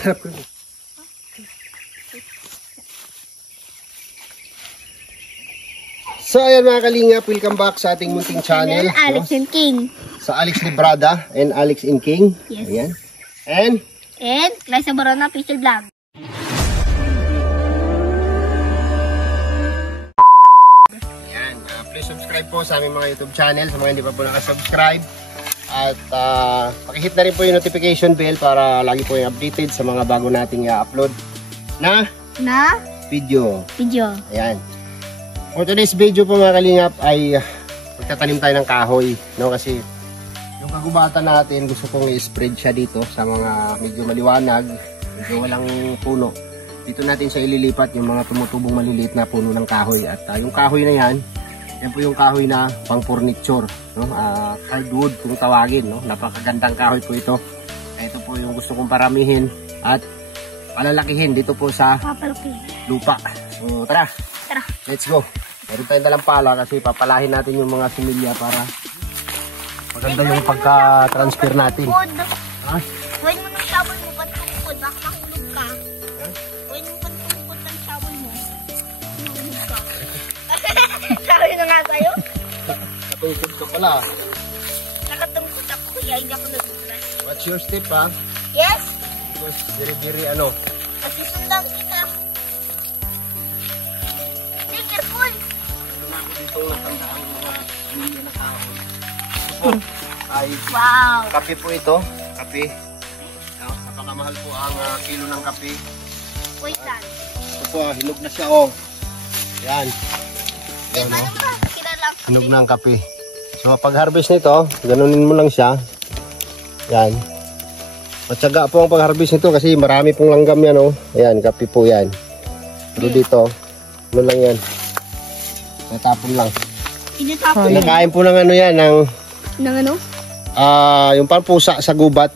So ayan mga kalingap, welcome back sa ating munting channel. Alex and King. Sa Alex Librada and Alex and King. Yes. Ayan. And Liza Barona Official Vlog. ayan, please subscribe po sa aming mga YouTube channel sa mga hindi pa po nakasubscribe. At pakihit na rin po yung notification bell para lagi po yung updated sa mga bago nating i-upload na video. Ayan. For today's video po mga kalingap ay magtatanim tayo ng kahoy, no? Kasi yung kagubatan natin gusto kong i-spread siya dito sa mga medyo maliwanag, medyo walang puno. Dito natin siya ililipat yung mga tumutubong maliliit na puno ng kahoy. At yung kahoy na yan po yung kahoy na pang furniture, no? Hardwood kung tawagin, no? Napakagandang kahoy po ito. Ito po yung gusto kong paramihin at palalakihin dito po sa lupa. So tara. Let's go. Meron tayong dalang pala kasi papalahin natin yung mga similya para maganda yung pagka-transfer natin. Ha? Huwag mo ng sabon mo, pantungkod, baka mahulog ka. Huwag mo pantungkod ng sabon mo. Mahulog ka. Sabi na nga sa'yo? Nakatungkod ka pala. Nakatungkod ako, kaya hindi ako nag-dress. What's your step, ha? Yes? Yes, diri-diri ano? Kasi sundan kita. Be careful. Dito natandaan mga similya na kahoy. Ito po ay kape po ito. Kape. No? Napakamahal po ang kilo ng kape. Wait lang. Ito po, hinog na siya, oh. Yan. Eh, paano ba? Kilala ko. Hinog na ang kape. So, pag harvest nito, ganunin mo lang siya. Yan. Matyaga po ang pag-harvest nito kasi marami pong langgam yan, oh. Ayan, kape po yan. Pero dito, ano lang yan. Natapon lang. Inatapon. Nakain po ng ano yan, ng ano? yung parpusa sa gubat,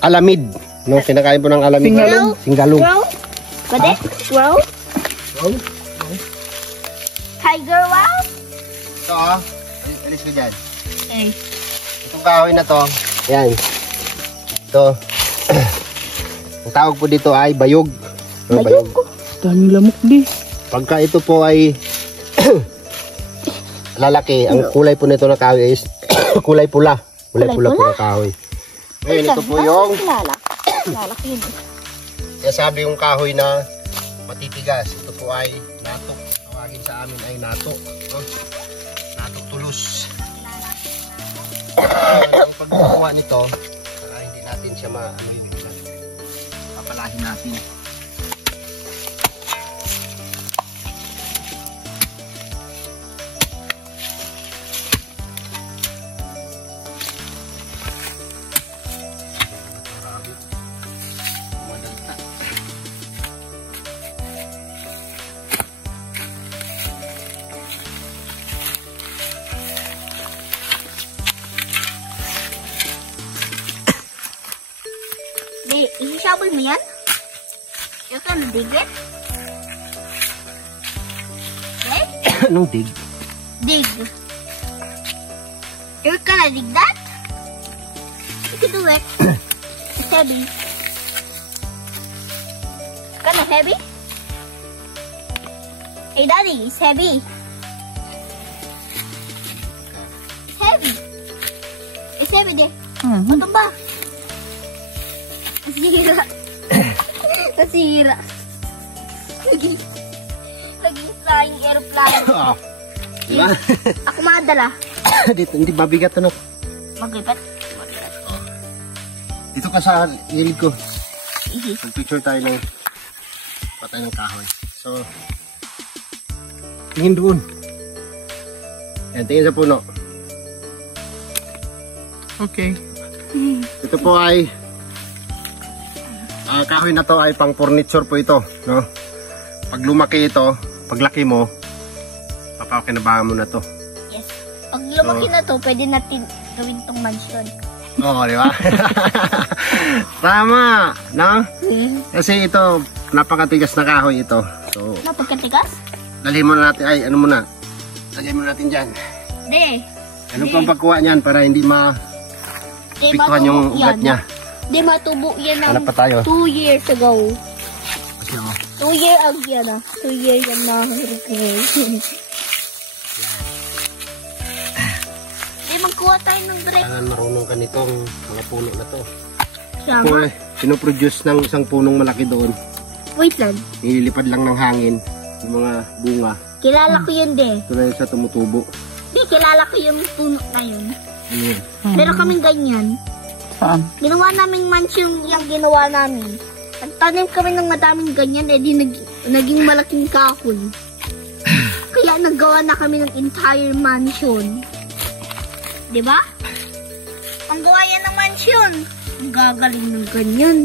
alamid. No, kinakain po ng alamid. Singalong. Pwede? Wow? Tiger wow? Ito, alis ko dyan. Eh. Itong kahoy na to, yan. Ito. Ang tawag po dito ay bayog. No, bayog. Daming lamok di. Pagka ito po ay lalaki, ang kulay po nito na kahoy is kulay pula. Kulay pula po na kahoy. Ngayon, ito po yung lalaki yun. kaya sabi yung kahoy na matitigas. Ito po ay natok. Tawagin sa amin ay natok. No? Natok tulos. Ang pagkukuha nito, para hindi natin siya papalahin natin. Isisabol mo yan? Yung ka nadigit? Eh? Anong dig? Dig. Yung ka nadig that? You can do it. It's heavy. Kind of heavy? Hey daddy, it's heavy. It's heavy. It's heavy there. Ano ba? Nasira. Nasira. Naging flying aeroplane. Diba? Ako madala. Dito, hindi mabigat ano. Maglipat. Dito ka sa gilid ko. Easy. Mag-picture tayo ng patay ng kahoy. So, tingin doon. Yan, tingin sa puno. Okay. Ito po ay kahoy na to ay pang furniture po ito, no? Pag lumaki ito, paglaki mo, papakinabangan mo na to. Yes. Pag lumaki na to, pwede natin gawin tong mansion. Oo, di ba? Tama, no? Kasi ito, napakatigas na kahoy ito. So, Napagkatigas? dalhin muna natin, ay ano muna, lagay muna natin dyan. Hindi. Ano pang pagkuha niyan para hindi ma-piktuhan yung ugat niya. Di matubo yan ng Hanap pa tayo. 2 years ago. Kasi ako. 2 years ago yan ah. 2 years yan na recreation. Di magkuha tayo ng break. Kailangan marunong ka nitong mga puno na to. Siya Kung nga. pinoproduce ng isang punong malaki doon, Wait lang. nililipad lang ng hangin yung mga bunga. Kilala ko yun de. Ito na yun sa tumutubo. Di, kilala ko yung puno na yun. Ayan. Pero kaming ganyan. Saan? Ginawa naming mansion yung ginawa namin. Nagtanim kami ng madaming ganyan, eh di naging malaking kahoy. Kaya naggawa na kami ng entire mansion. Diba? Ang gawa yan ng mansion. Ang gagaling ng ganyan.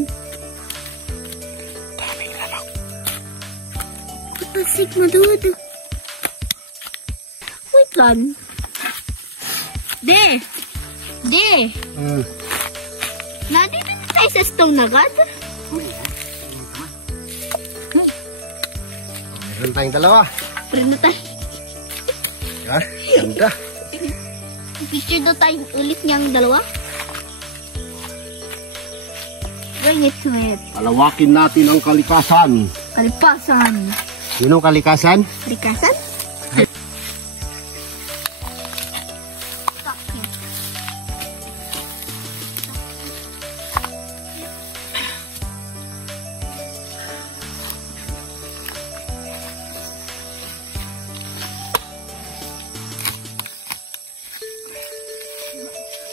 Patasik na dude. Wait lang. De! Nandito na tayo sa stone agad. Meron tayong dalawa. Print na tayo. Yan. Ganda. Picture daw tayo ulit niyang dalawa. Bring it to it. Palawakin natin ang kalikasan. Kalipasan. Yun ang kalikasan? Kalikasan?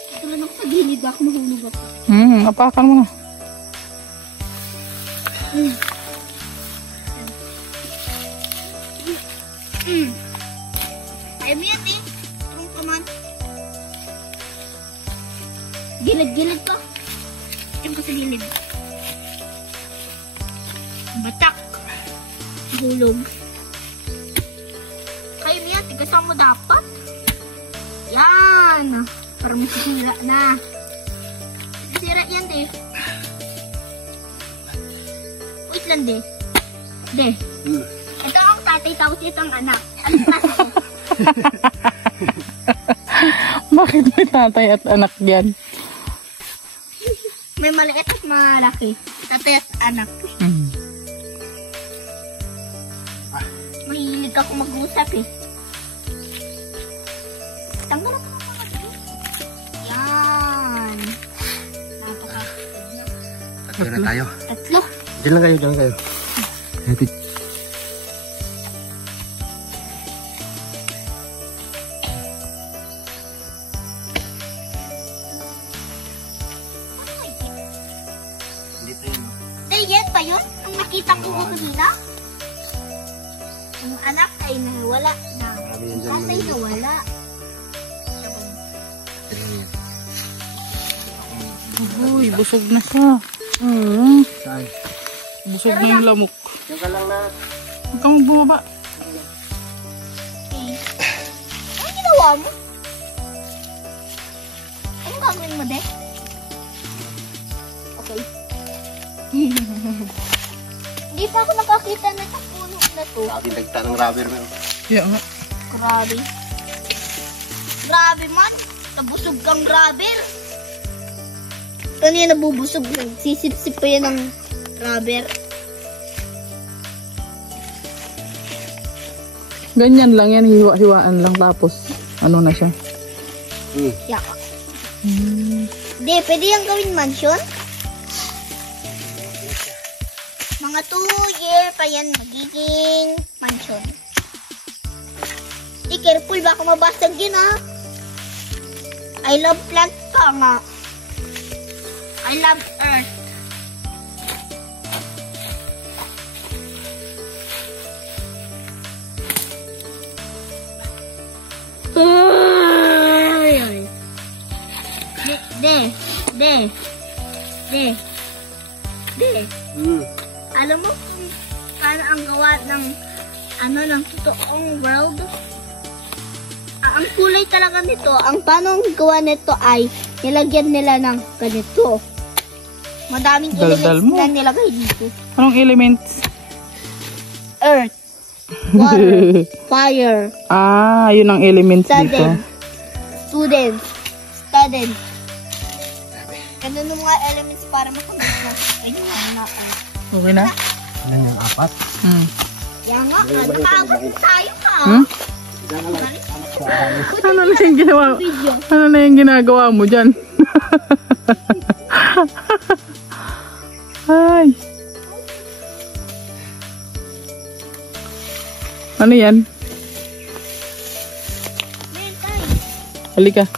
Ito lang ako sa gilid ako, mahulog ako. Apakan mo na. Kaya mo yan eh. Trunk ka man. Gilid ka. Diyan ka sa gilid. Batak. Hulog. Kaya mo yan. Tigasan mo dapat. Yan. Para masisira na. Masisira yan eh. Wait lang de. Ito ang tatay, tapos ito ang anak. Ano klase ko? Bakit may tatay at anak yan? May maliit at malaki. Tatay at anak. Mahilig ako mag-usap eh. Tanggal ako ng mga dito. Yan. Tatlo na tayo. Tatlo. Diyan lang kayo. Dito yun. Yan pa yun? Ang nakita ko kanina? Ang anak ay nawala na. Marami yan dyan. Tatay nawala. Uy, busog na siya. Saan? Busog na yung lamok. Diyan ka lang na. Huwag kang bumaba. Okay. Ano ginawa mo? Ano gagawin mo, de? Okay. Hindi pa ako nakakita na sa puno na to. Lagi nagta ng rubber mo. Yeah nga. Grabe. Grabe man. Nabusog kang rubber. Kanina nabubusog. Sisip-sip pa yan ng rubber. Ganyan lang yan, hiwa-hiwaan lang tapos ano na siya. Yaka. Hindi, pwede yung gawin mansion. Mga 2 year pa yan magiging mansion. Be careful, baka mabasag yun ha. I love plant ka nga. I love earth. De. Alam mo kung paano ang gawa ng ng totoong world? Ang kulay talaga nito, ang paano ang gawa nito ay nilagyan nila ng ganito. Madaming Daldal elements mo. na nilagay dito. Anong elements? Earth, water, fire, Yun ang elements dito. students. Ganun ang mga mga elements para makamit na. Ayun na. Okay na? Ano yung 4? Yan nga, nakaabot na tayo ka. Ano na yung ginawa? Ano na yung ginagawa mo dyan? Ay. Ano yan? Meron tayo. Halika.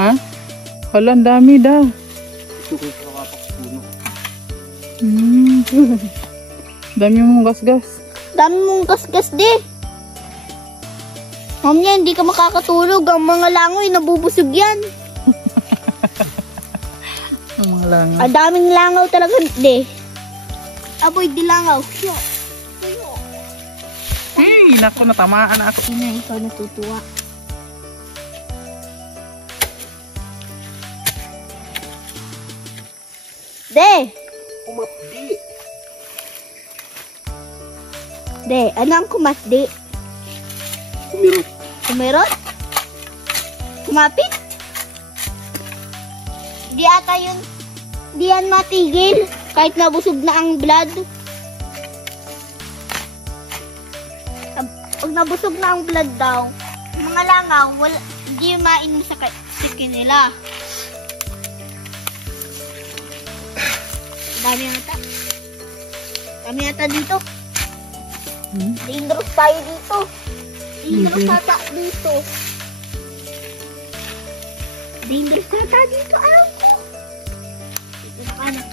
Ha? Wala, ang dami da. Dami mong gasgas. Dami mong gasgas di. Mamaya hindi ka makakatulog. Ang mga langoy nabubusog yan. Ang mga langaw. Ang daming langaw talaga di. Aboy di langaw. Hey, naku, natamaan na ako. Ina, ikaw natutuwa. De! Kumapdi. De, anong kumasdi? Kumirot. Kumerot? Kumapit? Di ata yun. Di yan matigil. Kahit nabusog na ang blood. Pag nabusog na ang blood daw, mga langaw, di mainom sa sikin nila. Dami yata. Dami yata dito. Dangerous tayo dito. Dangerous yata dito. Dangerous yata dito. Ako. Dito na kanak.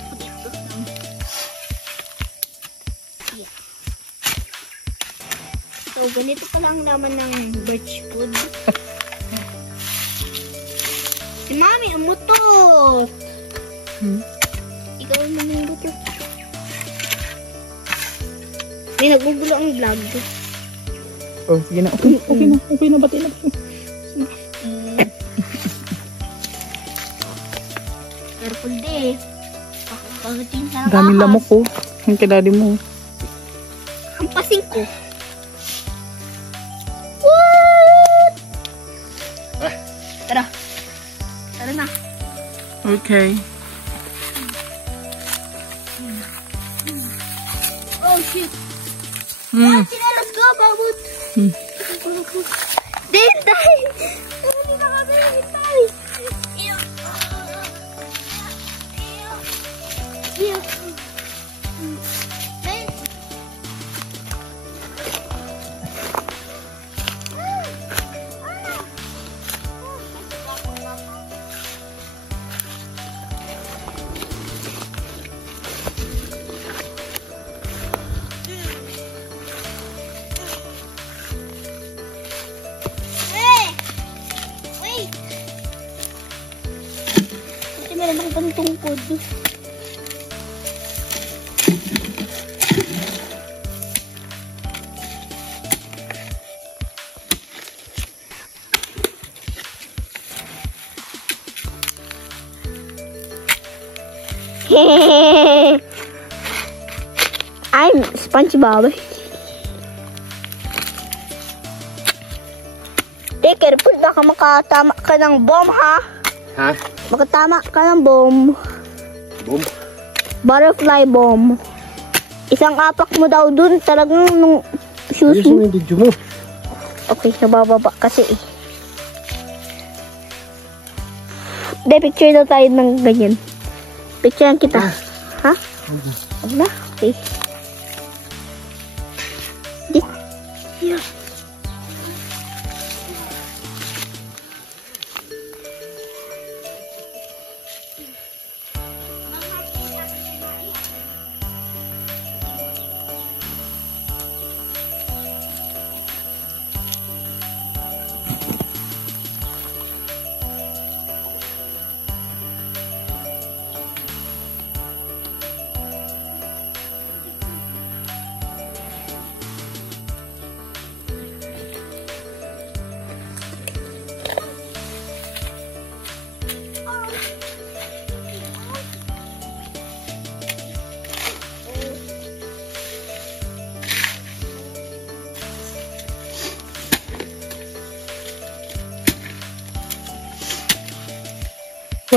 So, ganito pa lang naman ng birch food. Si Mami, umutot. Ikaw naman yung buto. May nagugulo ang vlog. Oh, sige na. Okay, okay na. Okay na, bati na. Careful di. Pagkating sa nakahas. Daming lamok ko. Yung kay daddy mo. Hampasin ko. What? Tara. Tara na. Okay. Oh shit. Let's go, babut. Dintay. Hindi na kami hintay. Meron akong pantungkod. I'm SpongeBob. Take careful, baka makatama ka ng bomb, ha? Ha? Makatama ka ng bomb. Boom. Butterfly bomb. Isang apak mo daw dun, talagang nung shoes Ayusin mo mo. yung video mo. Okay, nabababa kasi eh. De, picture na tayo ng ganyan. Picturean kita. Ha? Huwag na? Okay. Yeah.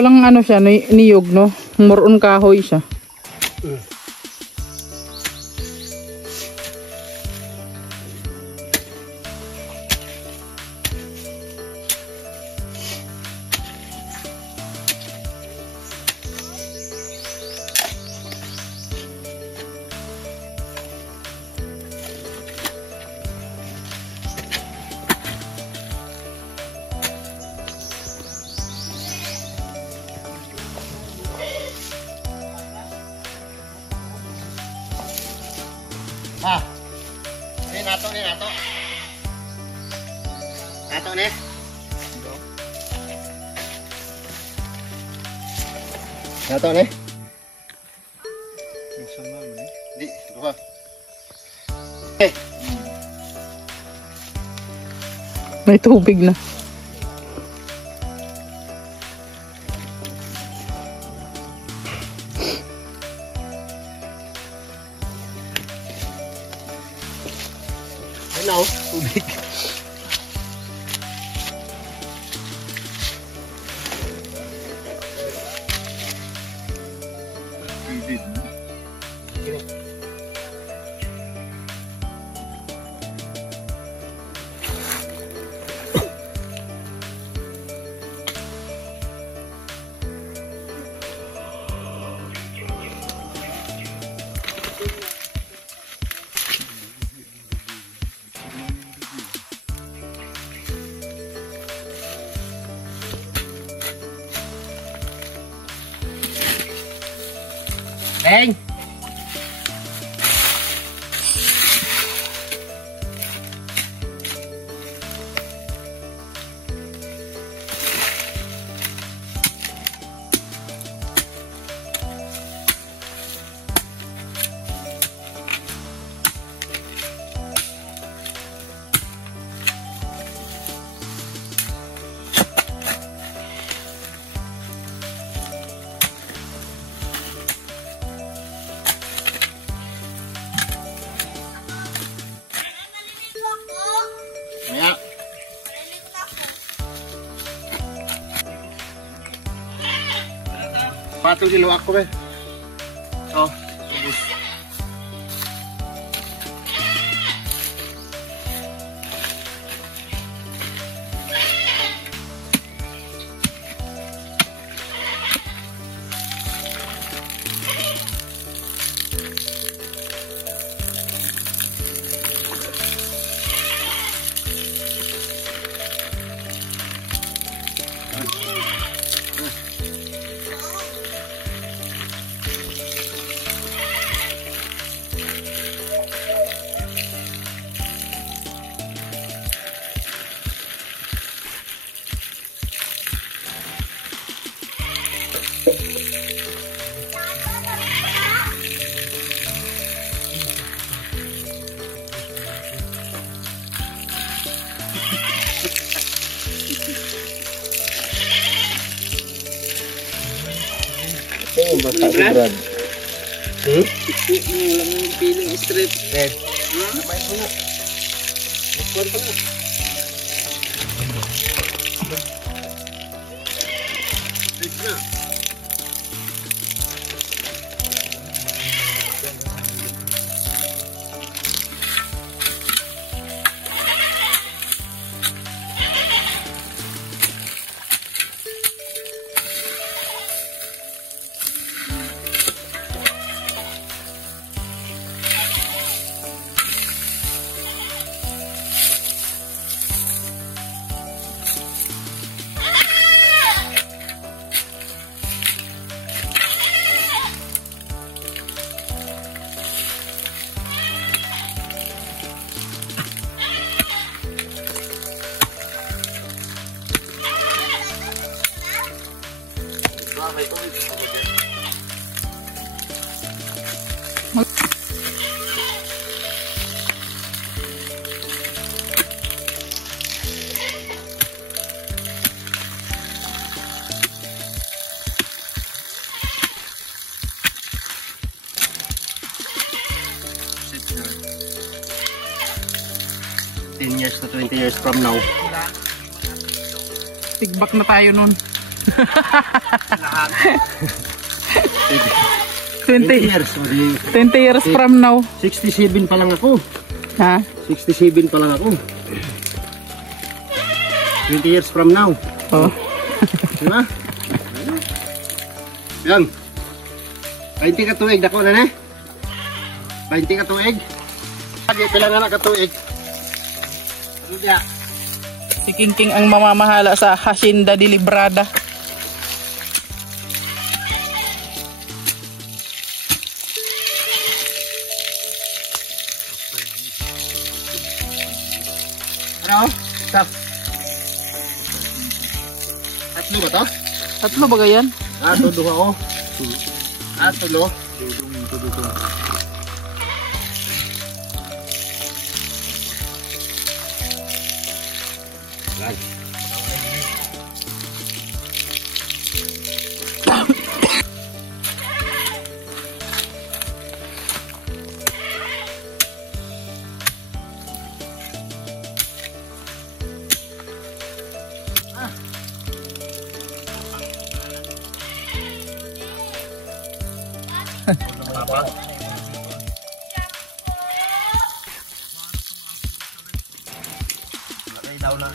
Walang ano siya, niyog, no? More on kahoy siya. Ah. Ini nato. Nato ni. Nato ni. Di, lupa. May tubig na. Hello, tubig. Beng. Maya. Patong dilo ako be. Oh, ubus. Oh, bata si Brad. Walang piling straight. Eh. May mo na. Ikuan pa na. Straight na. Years to 20 years from now. Tigbak na tayo nun. Lahat. 20 years. 20 years from now. 67 pa lang ako. Ha? 67 pa lang ako. 20 years from now. Oh. Diba? Yan. 20 ka tuig. Dako na 20 ka tuig. Pila na ka tuig. Ano diya? Si Kingking ang mamamahala sa Hacienda de Librada. Ano? Stop. Tatlo ba to? Tatlo ba yan? Tulo ako. Tulo. Daw na.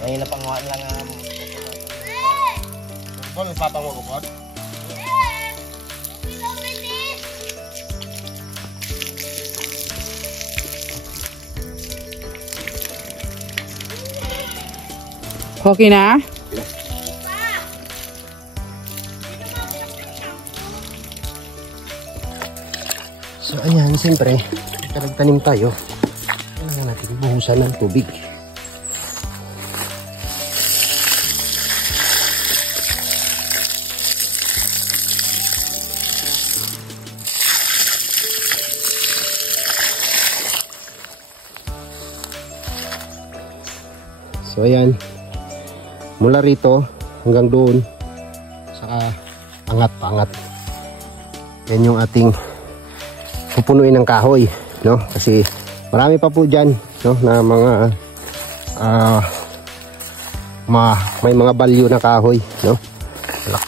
Ay napanguha lang ang Bol, papanguha ko po. Okay na? So ayan, siyempre, kapag nagtanim tayo, kailangan natin buhusan ng tubig. So ayan, mula rito hanggang doon, saka angat pa angat. Yan yung ating pupunuin ng kahoy, no? Kasi marami pa po dyan, no, na mga may mga value na kahoy, no?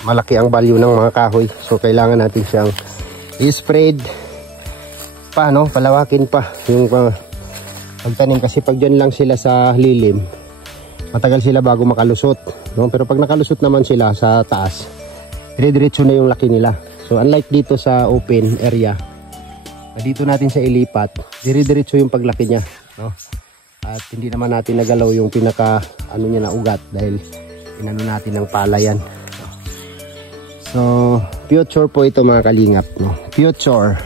Malaki ang value ng mga kahoy. So kailangan natin siyang i-spread pa, no? Palawakin pa yung pagtanim, kasi pag dyan lang sila sa lilim, matagal sila bago makalusot, no? Pero pag nakalusot naman sila sa taas, dire-diretso na yung laki nila. So unlike dito sa open area, dito natin siya ilipat, dire-diretso yung paglaki niya, no? At hindi naman natin nagalaw yung pinaka niya na ugat dahil inano natin ng palayan. So future po ito mga kalingap, no? Future.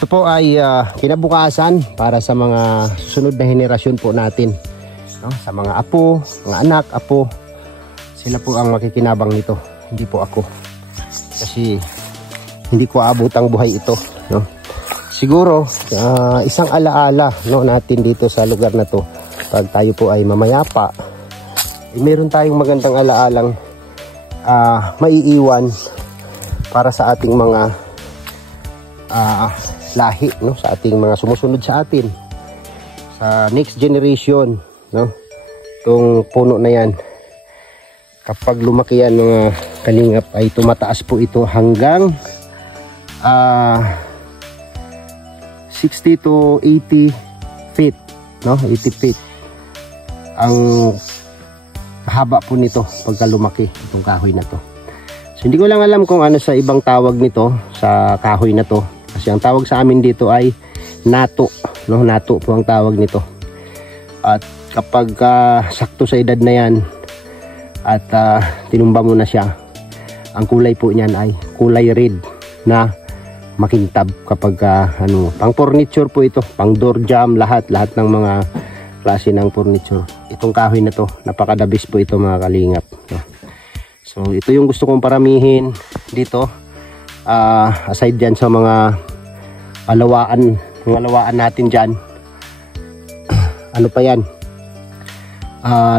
Ito po ay kinabukasan para sa mga susunod na henerasyon po natin, no? Sa mga apo, mga anak, apo, sila po ang makikinabang nito, hindi po ako. Kasi hindi ko aabot ang buhay ito, no? Siguro isang alaala, no, natin dito sa lugar na to, pag tayo po ay mamayapa, meron tayong magandang alaalang maiiwan para sa ating mga lahi, no, sa ating mga sumusunod sa atin, sa next generation, no. Itong puno na yan, kapag lumaki yan mga kalingap, ay tumataas po ito hanggang 60 to 80 feet, no? 80 feet ang haba po nito pagka lumaki itong kahoy na to. So hindi ko lang alam kung ano sa ibang tawag nito sa kahoy na to, kasi ang tawag sa amin dito ay nato, no? Nato po ang tawag nito. At kapag sakto sa edad na yan at tinumba mo na siya, ang kulay po niyan ay kulay red na makintab. Kapag pang furniture po ito, pang door jamb, lahat ng mga klase ng furniture. Itong kahoy na to, napakadabis po ito mga kalingap, no? So ito yung gusto kong paramihin dito, aside dyan sa mga alawaan natin dyan. Ano pa yan,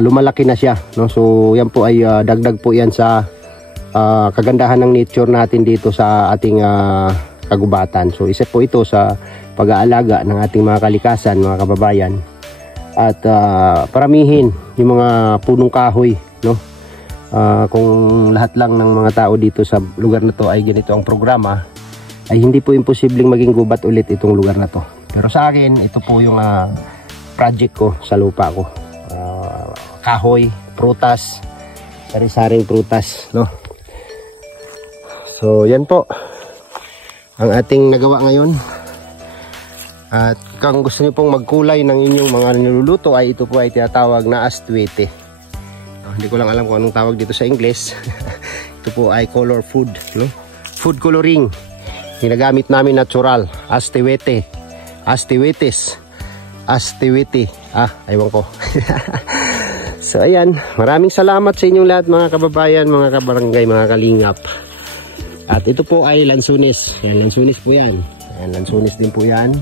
lumalaki na siya, no? So yan po ay dagdag po yan sa kagandahan ng nature natin dito sa ating kagubatan. So isa po ito sa pag-aalaga ng ating mga kalikasan, mga kababayan. at paramihin yung mga punong kahoy, no? Kung lahat lang ng mga tao dito sa lugar na to ay ganito ang programa, ay hindi po imposibleng maging gubat ulit itong lugar na to. Pero sa akin, ito po yung project ko sa lupa ko. Kahoy, prutas, sari-saring prutas, no? So yan po ang ating nagawa ngayon. At kung gusto niyo pong magkulay ng inyong mga niluluto, ay ito po ay tinatawag na astivete. Hindi ko lang alam kung anong tawag dito sa English. Ito po ay color food, no? Food coloring. Ginagamit namin natural. Astivete. Astivetes. Astivete. Aywan ko. So ayan, maraming salamat sa inyong lahat mga kababayan, mga kabarangay, mga kalingap. At ito po ay lansunis. Yan, lansunis po yan. Yan, lansunis din po yan.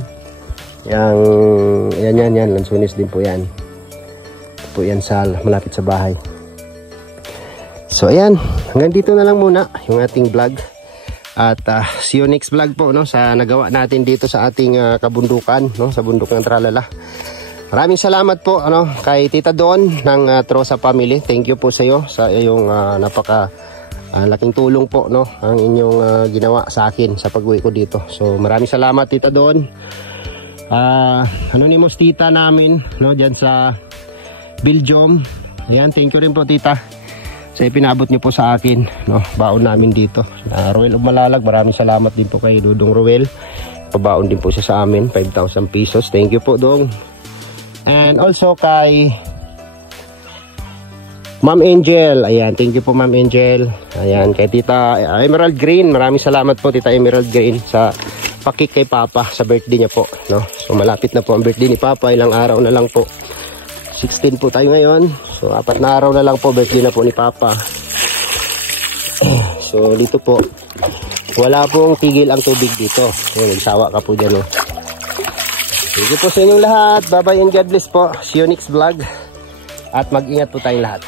Yan, lansunis din po yan. Ito po yan sa malapit sa bahay. So ayan, hanggang dito na lang muna yung ating vlog. At see you next vlog po, no, sa nagawa natin dito sa ating kabundukan, no, sa bundok ng Tralala. Maraming salamat po, ano, kay Tita Don ng Trosa Family. Thank you po sa iyo sa iyong napaka laking tulong po, no, ang inyong ginawa sa akin sa pag-uwi ko dito. So maraming salamat Tita Don. Anonymous tita namin, no, diyan sa Belgium. Ayan, thank you rin po tita sa ipinabot niyo po sa akin, no, baon namin dito. Roel of Malalag, maraming salamat din po kay Dudong Roel. Pabaon din po siya sa amin, 5,000 pesos. Thank you po, Dong. And also kay Ma'am Angel. Ayan, thank you po Ma'am Angel. Ayan, kay Tita Emerald Green. Maraming salamat po Tita Emerald Green sa pakik kay Papa sa birthday niya po, no. So malapit na po ang birthday ni Papa, ilang araw na lang po. 16 po tayo ngayon. So 4 na araw na lang po birthday na po ni Papa. So dito po wala pong tigil ang tubig dito. Ayan, nagsawa ka po dyan, no. Thank you po sa inyong lahat. Bye bye and God bless po. See you next vlog. At mag-ingat po tayong lahat.